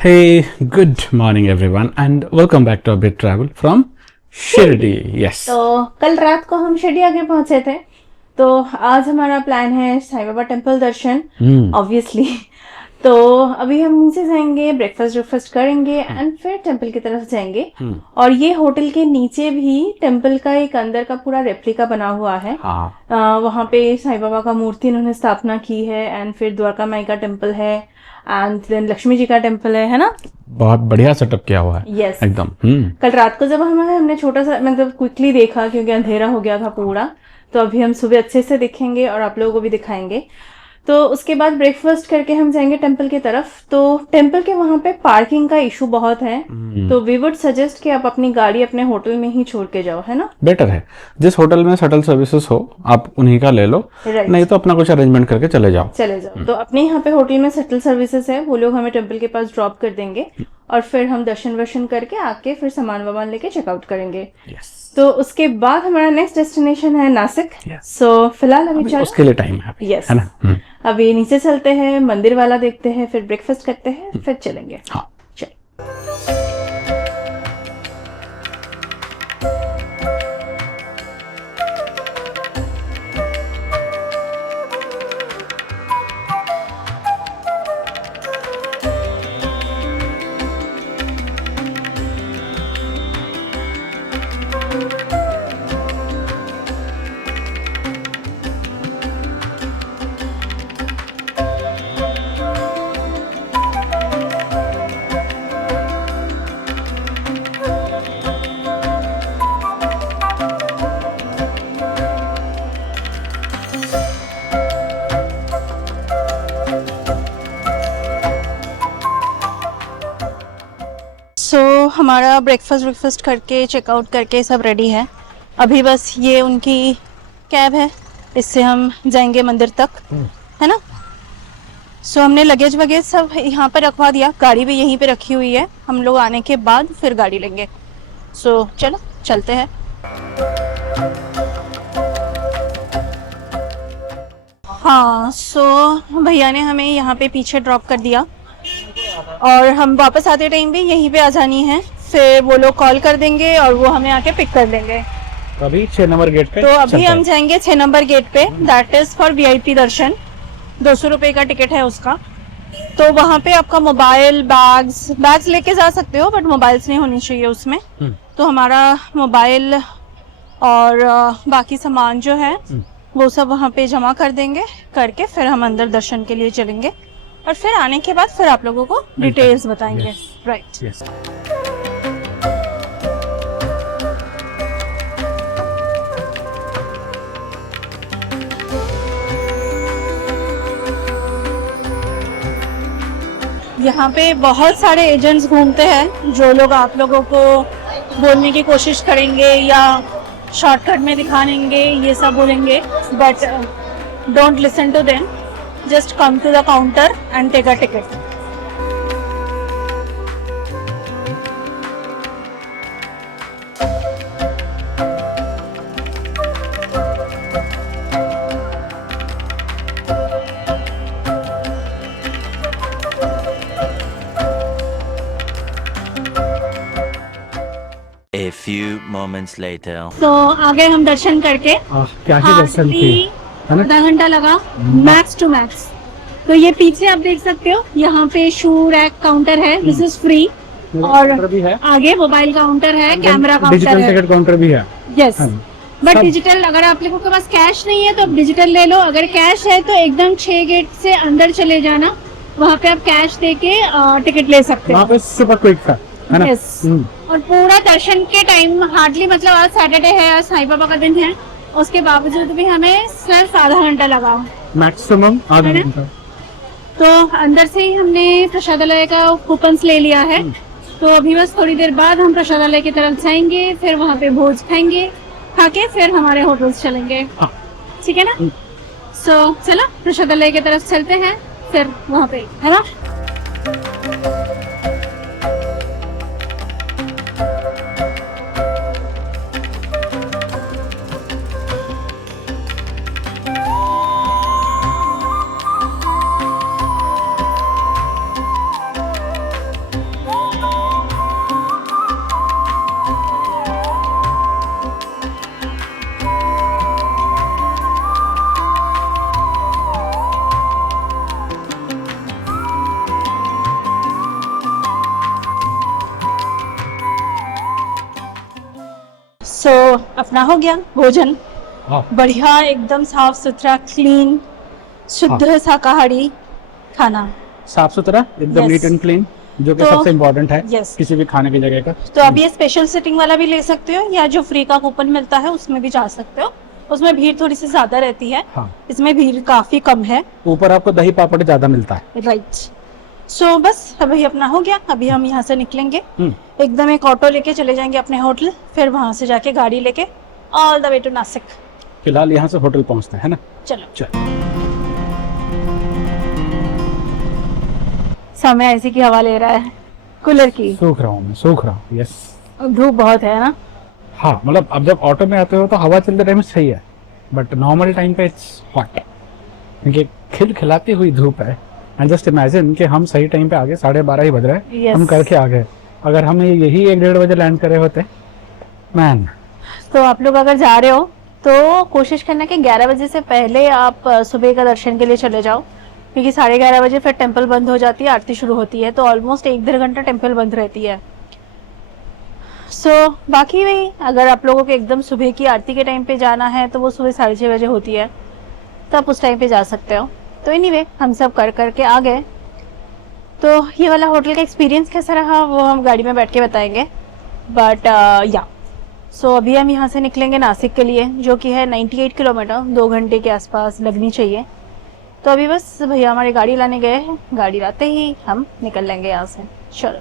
Hey, good morning everyone and welcome back to a bit travel from Shirdi. Yes. तो कल रात को हम शिरडी आगे पहुंचे थे, तो आज हमारा प्लान है साईं बाबा टेम्पल दर्शन ऑब्वियसली। तो अभी हम नीचे जाएंगे, ब्रेकफास्ट करेंगे एंड फिर टेम्पल की तरफ जाएंगे। और ये होटल के नीचे भी टेम्पल का एक अंदर का पूरा रेप्लिका बना हुआ है। वहाँ पे साईं बाबा का मूर्ति इन्होंने स्थापना की है एंड फिर द्वारका माई का टेम्पल है एंड देन लक्ष्मी जी का टेम्पल है ना। बहुत बढ़िया सेटअप किया हुआ है। यस एकदम। कल रात को जब हमने छोटा सा मतलब क्विकली देखा क्योंकि अंधेरा हो गया था पूरा, तो अभी हम सुबह अच्छे से दिखेंगे और आप लोगों को भी दिखाएंगे। तो उसके बाद ब्रेकफास्ट करके हम जाएंगे टेम्पल की तरफ। तो टेम्पल के वहां पे पार्किंग का इशू बहुत है, तो वी वुड सजेस्ट कि आप अपनी गाड़ी अपने होटल में ही छोड़ के जाओ, है ना। बेटर है जिस होटल में शटल सर्विसेज हो आप उन्हीं का ले लो, नहीं तो अपना कुछ अरेंजमेंट करके चले जाओ। तो अपने यहाँ पे होटल में शटल सर्विसेज है, वो लोग हमें टेम्पल के पास ड्रॉप कर देंगे और फिर हम दर्शन वर्शन करके आके फिर सामान वामान लेके चेकआउट करेंगे। तो उसके बाद हमारा नेक्स्ट डेस्टिनेशन है नासिक। सो फिलहाल अभी उसके लिए टाइम है। है ना। अभी नीचे चलते हैं, मंदिर वाला देखते हैं, फिर ब्रेकफास्ट करते हैं, फिर चलेंगे। हाँ। हमारा ब्रेकफास्ट करके चेकआउट करके सब रेडी है। अभी बस ये उनकी कैब है, इससे हम जाएंगे मंदिर तक, है ना। सो हमने लगेज वगैरह सब यहाँ पर रखवा दिया, गाड़ी भी यहीं पे रखी हुई है। हम लोग आने के बाद फिर गाड़ी लेंगे। सो चलो चलते हैं। हाँ, सो भैया ने हमें यहाँ पे पीछे ड्रॉप कर दिया और हम वापस आते टाइम भी यहीं पे आ जानी है। फिर वो लोग कॉल कर देंगे और वो हमें आके पिक कर लेंगे। अभी 6 नंबर गेट पे। तो अभी हम जाएंगे 6 नंबर गेट पे, दैट इज फॉर वीआईपी दर्शन। 200 रुपए का टिकट है उसका। तो वहाँ पे आपका मोबाइल बैग्स लेके जा सकते हो, बट मोबाइल्स नहीं होनी चाहिए उसमें। तो हमारा मोबाइल और बाकी सामान जो है वो सब वहाँ पे जमा कर देंगे, करके फिर हम अंदर दर्शन के लिए चलेंगे और फिर आने के बाद फिर आप लोगों को डिटेल्स बताएंगे। राइट। यहाँ पे बहुत सारे एजेंट्स घूमते हैं, जो लोग आप लोगों को बोलने की कोशिश करेंगे या शॉर्टकट में दिखाएंगे, ये सब बोलेंगे, but don't listen to them. Just come to the counter and take a ticket. A few moments later. तो आगे हम दर्शन करके क्या ही दर्शन थी, आधा घंटा लगा मैक्स टू मैक्स। तो ये पीछे आप देख सकते हो, यहाँ पे शू रैक काउंटर है, दिस इज फ्री। और आगे मोबाइल काउंटर है, कैमरा काउंटर है, डिजिटल टिकट काउंटर भी है। यस, बट डिजिटल अगर आप लोगों के पास कैश नहीं है तो आप डिजिटल ले लो। अगर कैश है तो एकदम 6 गेट से अंदर चले जाना, वहाँ पे आप कैश दे के टिकट ले सकते हो। सुपर क्विक था, है ना। यस। और पूरा दर्शन के टाइम हार्डली, मतलब आज सैटरडे है, आज साईं बाबा का दिन है, उसके बावजूद भी हमें सिर्फ आधा घंटा लगा, मैक्सिमम आधा घंटा। तो अंदर से ही हमने प्रसादालय का कूपन्स ले लिया है। तो अभी बस थोड़ी देर बाद हम प्रसादालय की तरफ जाएंगे, फिर वहाँ पे भोज खाएंगे, खा के फिर हमारे होटल्स चलेंगे। ठीक है ना। सो चलो प्रसादालय की तरफ चलते हैं, फिर वहाँ पे, है ना। अपना हो गया भोजन, हाँ बढ़िया एकदम साफ सुथरा क्लीन शुद्ध शाकाहारी खाना। साफ सुथरा एकदम Yes. नीट एंड क्लीन, जो कि तो- सबसे इम्पोर्टेंट है Yes. किसी भी खाने की जगह का। तो अब ये स्पेशल सिटिंग वाला भी ले सकते हो, या जो फ्री का कूपन मिलता है उसमें भी जा सकते हो। उसमें भीड़ थोड़ी सी ज्यादा रहती है, हाँ इसमें भीड़ काफी कम है। ऊपर आपको दही पापड़ ज्यादा मिलता है। राइट। सो बस अभी अपना हो गया, अभी हम यहाँ से निकलेंगे, एकदम एक ऑटो लेके चले जाएंगे अपने होटल, फिर वहां से जाके गाड़ी लेके all the way to Nashik. फिलहाल यहाँ से होटल पहुँचते हैं, है ना। चलो चल समय ऐसी की हवा ले रहा है, कूलर की। सूख रहा हूँ मैं, सूख रहा हूँ। यस धूप बहुत है ना। हाँ, मतलब अब जब ऑटो में आते हो तो हवा चलते टाइम सही है, बट नॉर्मल टाइम पे इट्स हॉट, क्योंकि खिलखिलाती हुई धूप है। एंड जस्ट इमेजिन कि हम सही टाइम पे आ गए, 12:30 ही बज रहे हैं, Yes. हम करके आ गए। अगर हम यही 1-1:30 बजे लैंड करे होते, मैन। तो आप लोग अगर जा रहे हो तो कोशिश करना कि 11 बजे से पहले आप सुबह का दर्शन के लिए चले जाओ, क्योंकि 11:30 बजे फिर टेम्पल बंद हो जाती है, आरती शुरू होती है, तो ऑलमोस्ट 1-1.5 घंटा टेम्पल बंद रहती है। सो बाकी वही, अगर आप लोगों को एकदम सुबह की आरती के टाइम पे जाना है तो वो सुबह 6:30 बजे होती है, तो आप उस टाइम पे जा सकते हो। तो एनीवे हम सब कर करके आ गए। तो ये वाला होटल का एक्सपीरियंस कैसा रहा वो हम गाड़ी में बैठ के बताएंगे, बट या सो अभी हम यहाँ से निकलेंगे नासिक के लिए, जो कि है 98 किलोमीटर, 2 घंटे के आसपास लगनी चाहिए। तो अभी बस भैया हमारी गाड़ी लाने गए हैं, गाड़ी लाते ही हम निकल लेंगे यहाँ से। चलो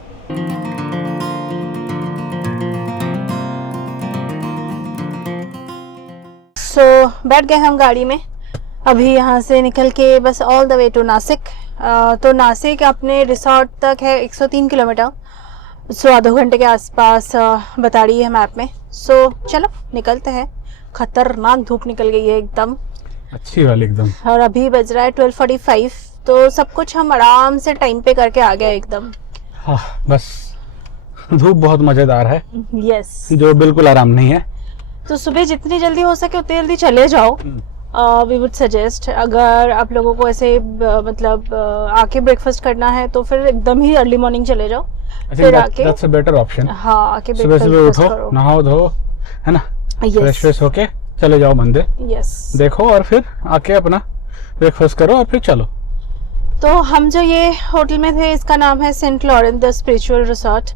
सो बैठ गए हम गाड़ी में, अभी यहाँ से निकल के बस all the way to Nashik. तो नासिक अपने रिसोर्ट तक है 103 किलोमीटर, सो आधे घंटे के आसपास बता रही है मैप में। सो चलो निकलते हैं। खतरनाक धूप निकल गई है एकदम, अच्छी वाली एकदम। और अभी बज रहा है 12:45, तो सब कुछ हम आराम से टाइम पे करके आ गए एकदम। हाँ बस धूप बहुत मजेदार है, यस। जो बिल्कुल आराम नहीं है। तो सुबह जितनी जल्दी हो सके उतनी जल्दी चले जाओ। वी वुड सजेस्ट, अगर आप लोगों को ऐसे मतलब आके ब्रेकफास्ट करना है तो फिर एकदम ही अर्ली मॉर्निंग चले जाओ, फिर आके दैट्स अ बेटर ऑप्शन। हाँ आके सुबह सुबह ब्रेकफास्ट उठो, करो। नहाओ धो, है ना, फ्रेश यस फ्रेश होके चले जाओ मंदिर, यस। देखो, और फिर आके अपना ब्रेकफास्ट करो और फिर चलो। तो हम जो ये होटल में थे, इसका नाम है Saint Lawrence the spiritual resort.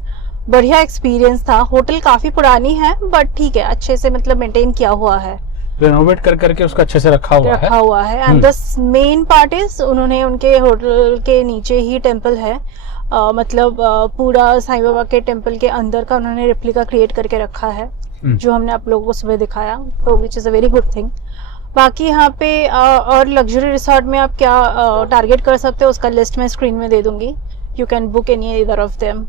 बढ़िया एक्सपीरियंस था। होटल काफी पुरानी है बट ठीक है, अच्छे से मतलब मेंटेन किया हुआ है, रेनोवेट कर करके उसका अच्छे से रखा हुआ है। And the main part is उन्होंने उनके होटल के नीचे ही टेम्पल है, मतलब पूरा साईं बाबा के टेम्पल के अंदर का उन्होंने रेप्लिका क्रिएट करके रखा है, जो हमने आप लोगों को सुबह दिखाया, तो which is a very good thing. बाकी यहाँ पे और लग्जरी रिसोर्ट में आप क्या टारगेट कर सकते हो उसका लिस्ट मैं स्क्रीन में दे दूंगी। You can book any either of them,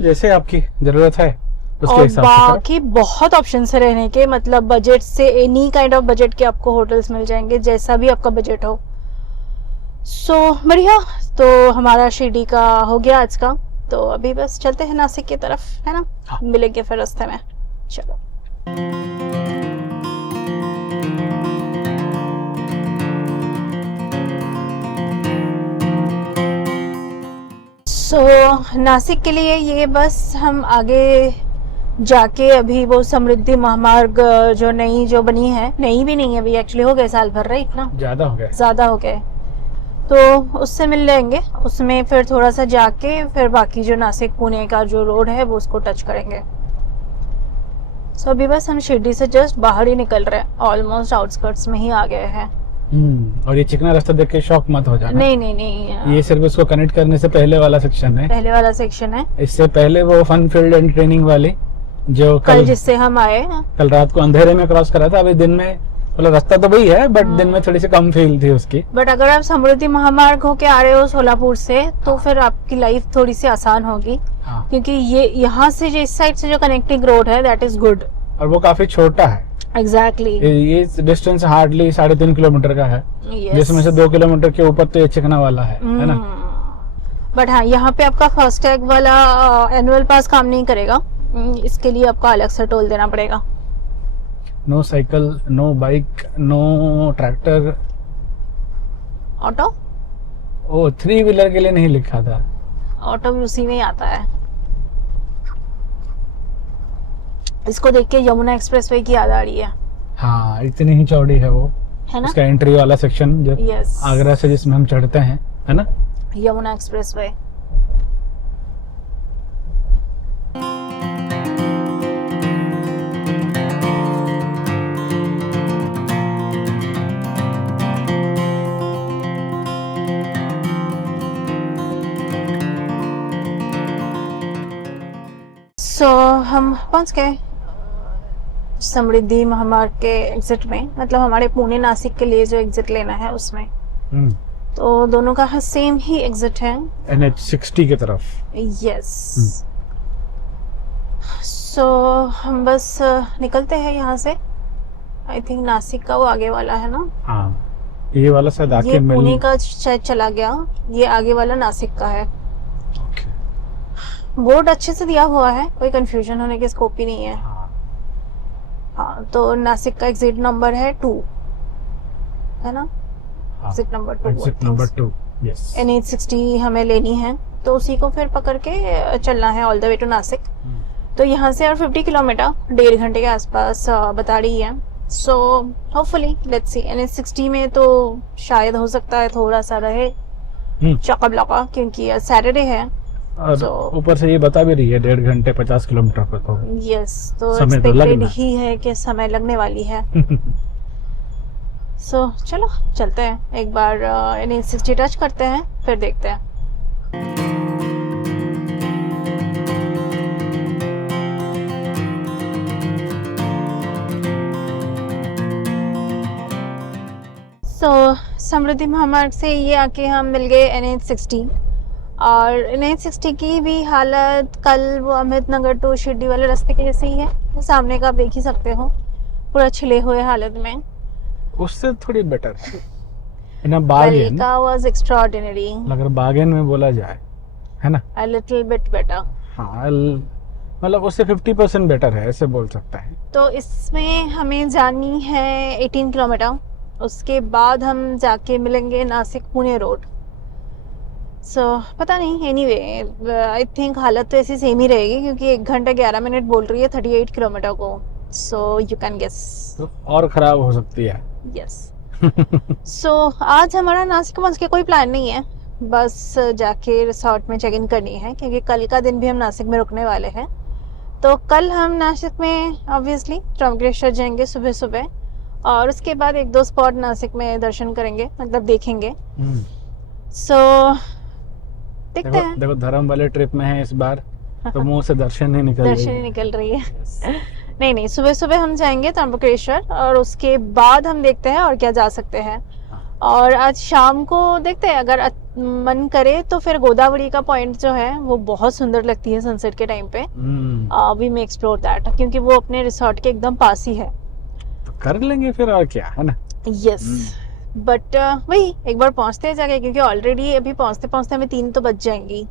जैसे आपकी जरूरत है उसके और हिसाब से करो। बाकी बहुत ऑप्शन है रहने के, मतलब बजट से एनी काइंड ऑफ बजट के आपको होटल्स मिल जाएंगे, जैसा भी आपका बजट हो। सो बढ़िया। तो हमारा शिरडी का हो गया आज का, तो अभी बस चलते हैं नासिक की तरफ, है ना। हाँ। मिलेंगे फिर रास्ते में, चलो। सो नासिक के लिए ये बस हम आगे जाके अभी वो समृद्धि महामार्ग जो नई जो बनी है, नई भी नहीं है अभी, एक्चुअली हो गए साल भर, राइट ना, ज्यादा हो गया। ज्यादा हो गए, तो उससे मिल लेंगे। उसमें फिर थोड़ा सा जाके फिर बाकी जो नासिक पुणे का जो रोड है वो उसको टच करेंगे। सो अभी बस हम शिरडी से जस्ट बाहर ही निकल रहे हैं, ऑलमोस्ट आउटस्कर्ट्स में ही आ गए हैं। और ये चिकना रास्ता देख के शॉक मत हो जाना। नहीं नहीं नहीं, ये सिर्फ उसको कनेक्ट करने से पहले वाला सेक्शन है, पहले वाला सेक्शन है। इससे पहले वो फन फील्ड एंड ट्रेनिंग वाली जो कल जिससे हम आए, कल रात को अंधेरे में क्रॉस करा था। अभी दिन में मतलब रास्ता तो वही है, बट दिन में थोड़ी सी कम फील थी उसकी। बट अगर आप समृद्धि महामार्ग होके आ रहे हो सोलापुर से, तो फिर आपकी लाइफ थोड़ी सी आसान होगी, हाँ। क्योंकि ये यहाँ से जो इस साइड से जो कनेक्टिंग रोड है दैट इज गुड। और वो काफी छोटा है, एग्जैक्टली। ये डिस्टेंस हार्डली 3.5 किलोमीटर का है, जिसमें से 2 किलोमीटर के ऊपर तो ये चिकना वाला है ना। बट हाँ, यहाँ पे आपका फास्टैग वाला एनुअल पास काम नहीं करेगा, इसके लिए आपको अलग से टोल देना पड़ेगा। No cycle, no bike, no tractor. Auto, ओ 3 व्हीलर के लिए नहीं लिखा था। ऑटो भी उसी में ही आता है। इसको देख के यमुना एक्सप्रेसवे की याद आ रही है हाँ, इतनी ही चौड़ी है वो, है ना? उसका एंट्री वाला सेक्शन जो यस, आगरा से जिसमें हम चढ़ते हैं, है ना? यमुना एक्सप्रेसवे। सो हम पहुंच गए समृद्धि महामार्ग के एग्जिट में, मतलब हमारे पुणे नासिक के लिए जो एग्जिट लेना है उसमें। हम्म, तो दोनों का सेम ही एग्जिट है, NH60 की तरफ। यस। सो हम बस निकलते हैं यहाँ से। आई थिंक नासिक का वो आगे वाला है ना, हाँ, ये वाला शायद आके ये पुणे का शायद चला गया, ये आगे वाला नासिक का है। ओके। बोर्ड अच्छे से दिया हुआ है, कोई कंफ्यूजन होने की स्कोप ही नहीं है। हाँ, हाँ, तो नासिक का एग्जिट नंबर है 2, है ना? हाँ, exit number 2, exit number 2, yes. NH60 हमें लेनी है, तो उसी को फिर पकड़ के चलना है all the way to Nashik. तो यहाँ से और 50 किलोमीटर 1.5 घंटे के आसपास बता रही है। So hopefully let's see, NH60 में तो शायद हो सकता है थोड़ा सा रहे चौका ब्लॉका, क्योंकि सैटरडे है। और ऊपर से ये बता भी रही है 1.5 घंटे 50 किलोमीटर पर, तो यस, तो समय तो एक्सपेक्टेड लगना ही है कि समय लगने वाली है। सो चलो चलते हैं, एक बार NH60 टच करते हैं, फिर देखते हैं। सो समृद्धि महामार्ग से ये आके हम मिल गए NH60, और NH60 की भी हालत कल वो अहमदनगर टू शिरडी वाले रास्ते के जैसे ही है, वो सामने का आप देख ही सकते हो, पूरा छिले हुए हालत में। उससे थोड़ी बेटर ना, बार्गेन का वाज एक्स्ट्राऑर्डिनरी, अगर बार्गेन में बोला जाए, है ना? A little bit better. हाँ, मतलब उससे 50% बेटर है, ऐसे बोल सकता है। तो इसमें हमें जानी है 18 किलोमीटर, उसके बाद हम जाके मिलेंगे नासिक पुणे रोड। सो पता नहीं, एनीवे आई थिंक हालत तो ऐसी सेम ही रहेगी, क्योंकि 1 घंटा 11 मिनट बोल रही है 38 किलोमीटर को। सो यू कैन गेस, तो और खराब हो सकती है। यस। सो आज हमारा नासिक पहुंच के कोई प्लान नहीं है, बस जाके रिसोर्ट में चेक इन करनी है, क्योंकि कल का दिन भी हम नासिक में रुकने वाले हैं। तो कल हम नासिक में ऑब्वियसली त्र्यंबकेश्वर जाएंगे सुबह सुबह, और उसके बाद 1-2 स्पॉट नासिक में दर्शन करेंगे, मतलब देखेंगे। सो देखते हैं। देखो धर्म वाले ट्रिप में है इस बार, तो मुंह से दर्शन ही निकल दर्शन ही निकल रही है। नहीं, सुबह सुबह हम जाएंगे त्र्यंबकेश्वर, और उसके बाद हम देखते हैं और क्या जा सकते हैं। और आज शाम को देखते हैं, अगर मन करे तो फिर गोदावरी का पॉइंट जो है वो बहुत सुंदर लगती है सनसेट के टाइम पे। वी मे एक्सप्लोर दैट, क्योंकि वो अपने रिसोर्ट के एकदम पास ही है, तो कर लेंगे फिर, और क्या है ना। यस, बट वही एक बार पहुंचते हैं जाके, क्योंकि ऑलरेडी अभी पहुंचते पहुंचते हमें 3 तो बज जाएंगी।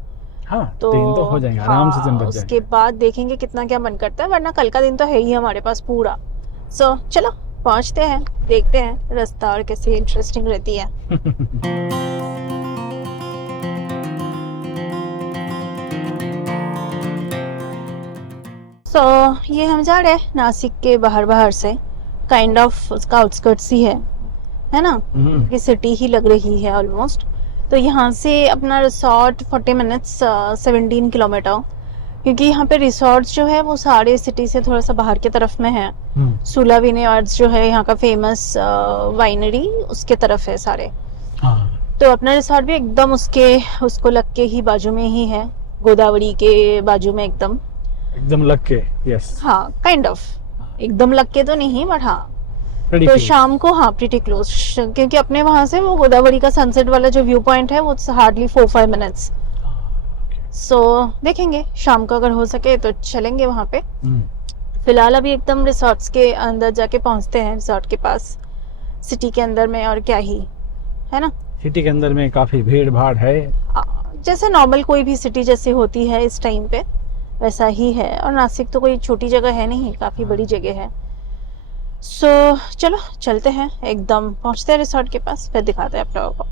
हाँ, तो 3 तो हो जाएंगे आराम से, 3 बज जाएंगे। उसके बाद देखेंगे कितना क्या मन करता है, वरना कल का दिन तो है ही हमारे पास पूरा। सो चलो पहुंचते हैं, देखते हैं रास्ता और कैसे इंटरेस्टिंग रहती है। सो ये हम जा रहे हैं नासिक के बाहर से, काइंड ऑफ उसका आउटस्कर्ट्स ही है ना, कि सिटी ही लग रही है ऑलमोस्ट। तो यहाँ से अपना रिसोर्ट 40 मिनट्स 17 किलोमीटर, क्योंकि यहाँ पे रिसोर्ट्स जो है वो सारे सिटी से थोड़ा सा बाहर की तरफ में है। सूला विनेयार्ड्स जो है यहाँ का फेमस वाइनरी, उसके तरफ है सारे। तो अपना रिसोर्ट भी एकदम उसको लग के ही बाजू में ही है, गोदावरी के बाजू में एकदम लग के। यस, हाँ, काइंड ऑफ एकदम लग के तो नहीं, बट हाँ Pretty तो close. शाम को हाँ प्रीटी क्लोज, क्योंकि अपने वहां से वो गोदावरी का सनसेट वाला जो व्यू पॉइंट है वो हार्डली 4-5 मिनट्स। सो देखेंगे शाम को अगर हो सके तो चलेंगे वहां पे। फिलहाल अभी एकदम रिसोर्ट्स के अंदर जाके पहुंचते हैं, रिसोर्ट के पास सिटी के अंदर में, और क्या ही है ना, सिटी के अंदर में काफी भीड़ भाड़ है, जैसे नॉर्मल कोई भी सिटी जैसे होती है इस टाइम पे वैसा ही है। और नासिक तो कोई छोटी जगह है नहीं, काफी बड़ी जगह है। सो चलो चलते हैं, एकदम पहुंचते हैं रिसोर्ट के पास, फिर दिखाते हैं आप लोगों को।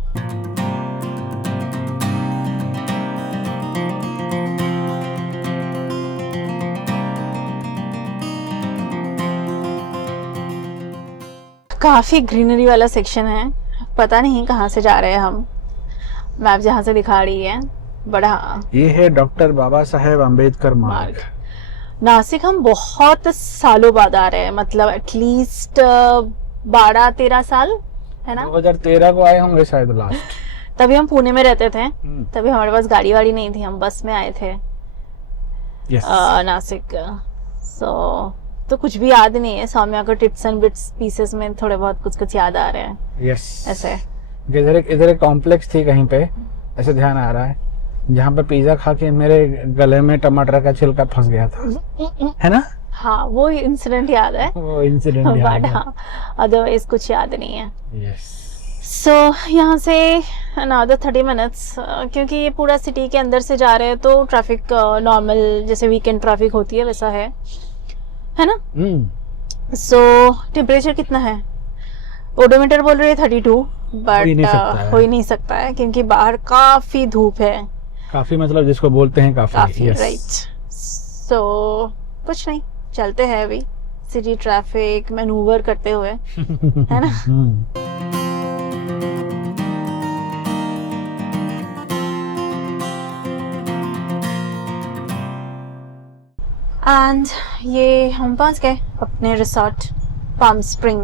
काफी ग्रीनरी वाला सेक्शन है, पता नहीं कहाँ से जा रहे हैं हम, मैप जहाँ से दिखा रही है, बड़ा ये है डॉक्टर बाबा साहेब अम्बेडकर मार्ग। नासिक हम बहुत सालों बाद आ रहे हैं, मतलब एटलीस्ट 12-13 साल है ना। 2013 को आए होंगे शायद लास्ट। तभी हम पुणे में रहते थे, तभी हमारे पास गाड़ी वाड़ी नहीं थी, हम बस में आए थे नासिक। तो कुछ भी याद नहीं है, सौम्या को टिप्स एंड बिट्स पीसेस में थोड़े बहुत कुछ याद आ रहे हैं। ऐसे इधर एक कॉम्प्लेक्स थी कहीं पे, ऐसे ध्यान आ रहा है, जहाँ पे पिज्जा खा के मेरे गले में टमाटर का छिलका फंस गया था, है ना? हाँ, वो इंसिडेंट याद है, वो इंसिडेंट याद है। अदरवाइज कुछ याद नहीं है। यस। सो यहाँ से अनदर 30 मिनट्स, क्योंकि ये पूरा सिटी के अंदर से जा रहे हैं तो ट्रैफिक नॉर्मल जैसे वीकेंड ट्रैफिक होती है वैसा है ना। सो टेम्परेचर कितना है? ओडोमीटर बोल रहे हैं 32, बट हो ही नहीं सकता है क्योंकि बाहर काफी धूप है। काफी मतलब जिसको बोलते हैं काफी। राइट। सो कुछ नहीं, चलते हैं अभी सिटी ट्रैफिक मैनूवर करते हुए, है ना। एंड ये हम पहुंच गए अपने रिसोर्ट पाम स्प्रिंग।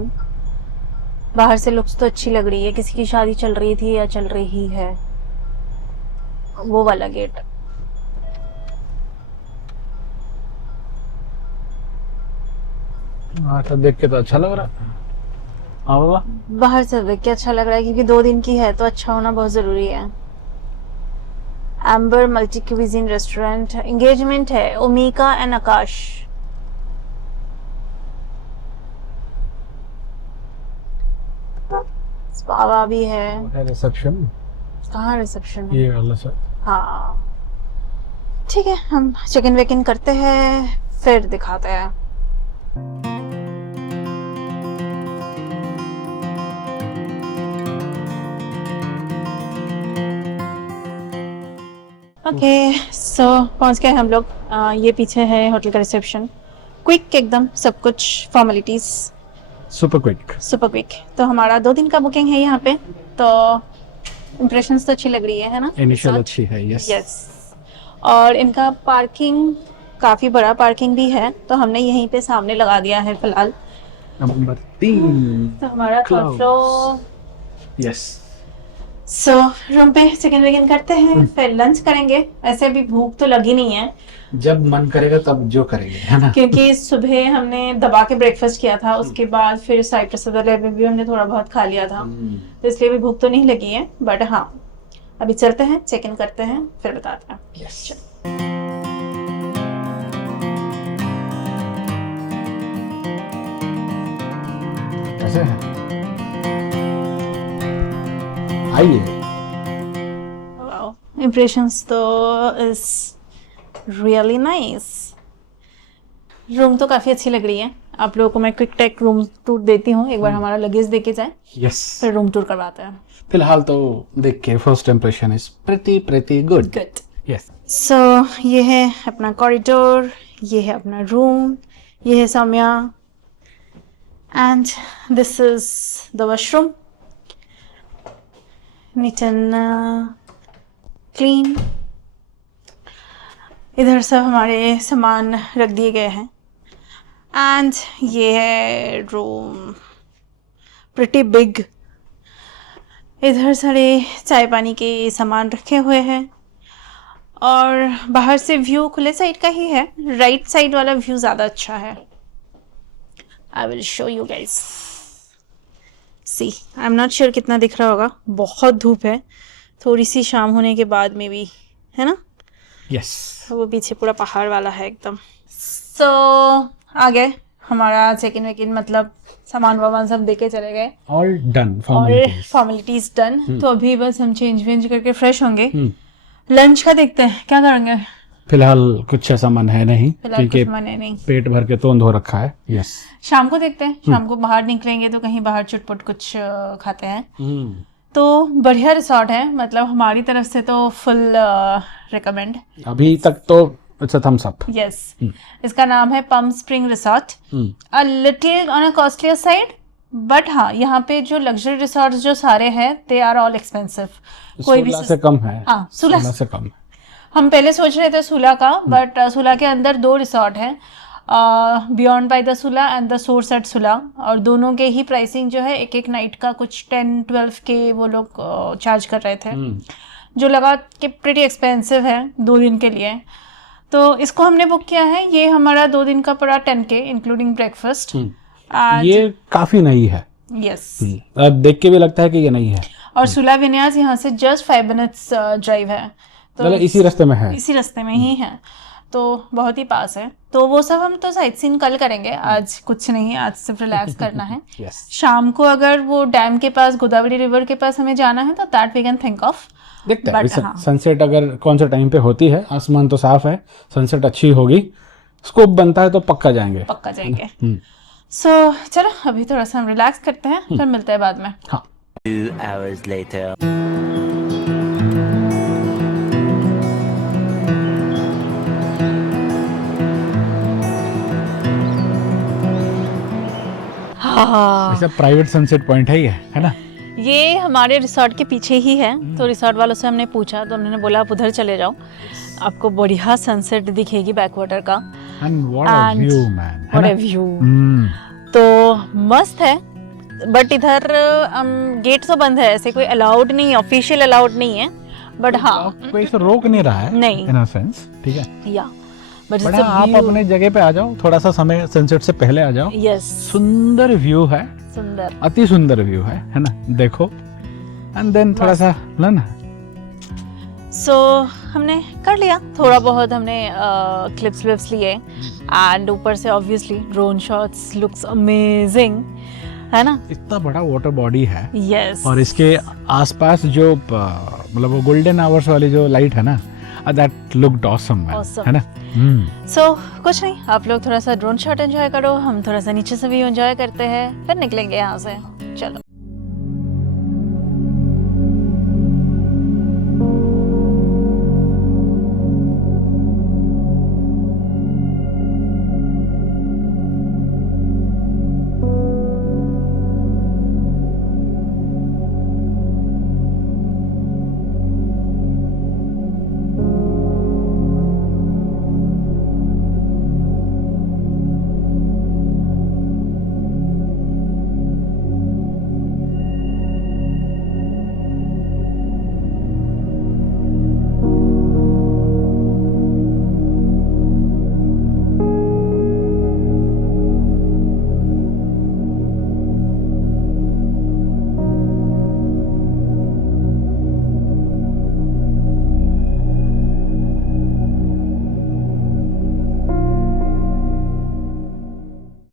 बाहर से लुक्स तो अच्छी लग रही है, किसी की शादी चल रही थी या चल रही है, वो वाला गेट। हाँ, तो देख के तो अच्छा लग रहा है। हाँ बाबा, बाहर से देख के अच्छा लग रहा है क्योंकि 2 दिन की है तो अच्छा होना बहुत जरूरी है। Amber multi cuisine restaurant, engagement है ओमिका एंड आकाश। स्पावा भी है। रिसेप्शन कहाँ रिसेप्शन है? ये वाला सर। हाँ ठीक है, हम चेक इन वेक इन करते हैं फिर दिखाते हैं। ओके सो पहुंच गए हम लोग। ये पीछे है होटल का रिसेप्शन, क्विक एकदम, सब कुछ फॉर्मेलिटीज सुपर क्विक। तो हमारा 2 दिन का बुकिंग है यहाँ पे, तो इम्प्रेशंस तो अच्छी लग रही है ना। इनिशियल अच्छी है। यस। और इनका पार्किंग काफी बड़ा पार्किंग भी है, तो हमने यहीं पे सामने लगा दिया है फिलहाल। नंबर 3 तो हमारा थर्ड फ्लोर। यस। सो रूम पे चिकन विकन करते हैं, फिर लंच करेंगे। ऐसे अभी भूख तो लगी नहीं है, जब मन करेगा तब जो करेंगे, है ना। क्योंकि सुबह हमने दबा के ब्रेकफास्ट किया था, उसके बाद फिर साइप्रस में भी हमने थोड़ा बहुत खा लिया था, तो इसलिए भी भूख तो नहीं लगी है। बट हाँ, अभी चलते हैं, चेक इन करते हैं, फिर बताते हैं। यस। कैसे है? आइए। इम्प्रेशंस तो इज रियली नाइस। रूम तो काफी अच्छी लग रही है। आप लोगों को मैं क्विक टेक रूम टूर देती हूँ, एक बार हमारा लगेज देके जाए, यस। फिर रूम टूर करवाते हैं। फिलहाल तो देख के first impression is pretty good. Yes. So ये है अपना कॉरिडोर, ये है अपना रूम, ये है Saumya, and this is the washroom, neat and clean. इधर सब हमारे सामान रख दिए गए हैं, एंड ये है रूम, प्रिटी बिग। इधर सारे चाय पानी के सामान रखे हुए हैं, और बाहर से व्यू खुले साइड का ही है, राइट साइड वाला व्यू ज़्यादा अच्छा है। I will show you guys. See, I am not sure कितना दिख रहा होगा, बहुत धूप है, थोड़ी सी शाम होने के बाद में भी, है ना। यस। वो पीछे पूरा पहाड़ वाला है एकदम। सो आ गए, हमारा चेक इन वेक इन, मतलब सामान वामान सब देके चले गए, ऑल डन, फॉर्मेलिटीज डन। तो अभी बस हम चेंज वेंज करके फ्रेश होंगे। लंच का देखते हैं क्या करेंगे। फिलहाल कुछ ऐसा मन है नहीं, क्योंकि नहीं, पेट भर के तोंद हो रखा है। यस। शाम को देखते हैं, शाम को बाहर निकलेंगे तो कहीं बाहर चुटपुट कुछ खाते हैं। तो बढ़िया रिसोर्ट है, मतलब हमारी तरफ से तो फुल रिकमेंड। अभी तक तो it's a thumbs up. Yes. इसका नाम है पम spring resort. A little on a costlier side, but हाँ, यहाँ पे जो लग्जरी रिसोर्ट जो सारे हैं दे आर ऑल एक्सपेंसिव। कोई भी 16 से कम है। हाँ, 16 से कम है। हम पहले सोच रहे थे सुला का, बट सुला के अंदर 2 रिसोर्ट हैं, बियॉन्ड बाय द सुला एंड द सोर्स एट सुला, और दोनों के ही प्राइसिंग जो है एक एक नाइट का कुछ 10-12 के वो लोग चार्ज कर रहे थे, जो लगा कि प्रीटी एक्सपेंसिव है 2 दिन के लिए। तो इसको हमने बुक किया है। ये हमारा 2 दिन का पड़ा 10K इंक्लूडिंग ब्रेकफास्ट। ये काफी नई है। यस, अब देख के भी लगता है कि ये नई है। और सुला विन्यास यहाँ से जस्ट 5 मिनट्स ड्राइव है, तो मतलब इसी रास्ते में है। इसी रास्ते में ही है, तो बहुत ही पास है। तो वो सब हम तो साइट सीन कल करेंगे, आज कुछ नहीं, आज सिर्फ रिलैक्स करना है। Yes. शाम को अगर वो डैम के पास, गोदावरी रिवर के पास हमें जाना है तो that we can think of. देखते हैं But हाँ। सनसेट अगर कौन सा टाइम पे होती है, आसमान तो साफ है, सनसेट अच्छी होगी, स्कोप बनता है तो पक्का जाएंगे। पक्का जाएंगे। सो चलो अभी थोड़ा सा हम रिलैक्स करते हैं, फिर मिलते हैं बाद में। हाँ। 2 hours later. हाँ, वैसे प्राइवेट सनसेट पॉइंट है ये, है ना? ये हमारे रिसोर्ट के पीछे ही है। तो रिसोर्ट वालों से हमने पूछा तो उन्होंने बोला आप उधर चले जाओ, आपको बढ़िया सनसेट दिखेगी बैकवाटर का। And what a view, man, है What ना? a view। हम्म। तो मस्त है, बट इधर गेट तो बंद है, ऐसे कोई अलाउड नहीं है, ऑफिशियल अलाउड नहीं है, बट हाँ कोई तो रोक नहीं रहा है नहीं। इन अ सेंस, ठीक है। या बट बट आप अपने जगह पे आ जाओ, थोड़ा सा समय सनसेट से पहले आ जाओ। यस, सुंदर व्यू है, सुंदर, अति सुंदर व्यू है ना? देखो एंड देन थोड़ा सा ना। सो हमने कर लिया थोड़ा बहुत, हमने क्लिप्स विप्स लिए, एंड ऊपर से obviously drone shots looks amazing, है ना? इतना बड़ा वाटर बॉडी है, यस, और इसके आसपास जो मतलब वो गोल्डन आवर्स वाली जो लाइट है ना, दैट लुक्ड ऑसम, Awesome. है ना? सो कुछ नहीं, आप लोग थोड़ा सा ड्रोन शॉट एंजॉय करो, हम थोड़ा सा नीचे से भी एंजॉय करते हैं, फिर निकलेंगे यहाँ से। चलो।